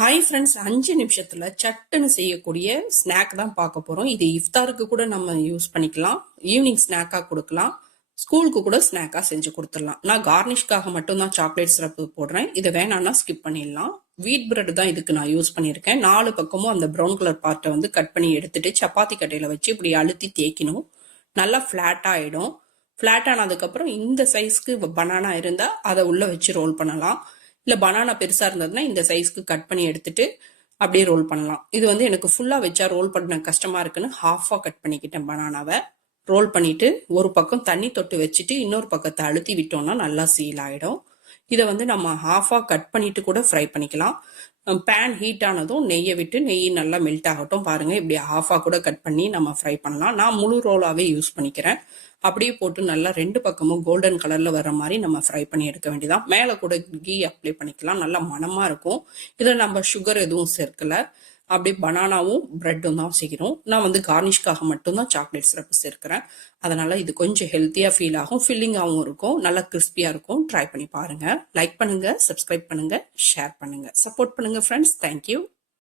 Hi friends, 5 நிமிஷத்துல சட்டுன்னு செய்யக்கூடிய ஸ்நாக் தான் பார்க்க போறோம். இது இஃப்தாருக்கு கூட நம்ம யூஸ் பண்ணிக்கலாம், ஈவினிங் ஸ்நாக்கா கொடுக்கலாம், ஸ்கூலுக்கு கூட ஸ்நாக்கா செஞ்சு கொடுத்துடலாம். நான் கார்னிஷ்காக மட்டும் தான் சாக்லேட் சிரப்பு போடுறேன். இதை வேணாம்னா ஸ்கிப் பண்ணிடலாம். வீட் பிரெட் தான் இதுக்கு நான் யூஸ் பண்ணியிருக்கேன். 4 பக்கமும் அந்த ப்ரௌன் கலர் பார்ட்டை வந்து கட் பண்ணி எடுத்துட்டு சப்பாத்தி கட்டையில வச்சு இப்படி அழுத்தி தேய்க்கணும். நல்லா ஃபிளாட்டா ஆயிடும். ஃபிளாட் ஆனதுக்கப்புறம் இந்த சைஸ்க்கு பனானா இருந்தா அதை உள்ள வச்சு ரோல் பண்ணலாம். இல்லை பனானா பெருசாக இருந்ததுன்னா இந்த சைஸ்க்கு கட் பண்ணி எடுத்துட்டு அப்படியே ரோல் பண்ணலாம். இது வந்து எனக்கு ஃபுல்லாக வச்சா ரோல் பண்ண கஷ்டமாக இருக்குன்னு ஹாஃபாக கட் பண்ணிக்கிட்டேன் பனானாவை. ரோல் பண்ணிட்டு ஒரு பக்கம் தண்ணி தொட்டு வச்சுட்டு இன்னொரு பக்கத்தை அழுத்தி விட்டோம்னா நல்லா சீல் ஆகிடும். இதை வந்து நம்ம ஹாஃபாக கட் பண்ணிட்டு கூட ஃப்ரை பண்ணிக்கலாம். பேன் ஹீட் ஆனதும் நெய்யை விட்டு நெய் நல்லா மெல்ட் ஆகட்டும். பாருங்க, இப்படி ஹாஃபாக கூட கட் பண்ணி நம்ம ஃப்ரை பண்ணலாம். நான் முழு ரோலாகவே யூஸ் பண்ணிக்கிறேன். அப்படியே போட்டு நல்லா 2 பக்கமும் கோல்டன் கலர்ல வர்ற மாதிரி நம்ம ஃப்ரை பண்ணி எடுக்க வேண்டியதான். மேலே கூட கீ அப்ளை பண்ணிக்கலாம். நல்லா மணமா இருக்கும். இதில் நம்ம சுகர் எதுவும் சேர்க்கல. அப்படியே பனானாவும் பிரெட்டும் தான் செய்கிறோம். நான் வந்து கார்னிஷ்காக மட்டும்தான் சாக்லேட் சிரப்பு சேர்க்கிறேன். அதனால இது கொஞ்சம் ஹெல்த்தியா ஃபீல் ஆகும், ஃபில்லிங்காகவும் இருக்கும், நல்லா கிறிஸ்பியா இருக்கும். ட்ரை பண்ணி பாருங்க. லைக் பண்ணுங்க, சப்ஸ்கிரைப் பண்ணுங்க, ஷேர் பண்ணுங்க, சப்போர்ட் பண்ணுங்க ஃப்ரெண்ட்ஸ். தேங்க்யூ.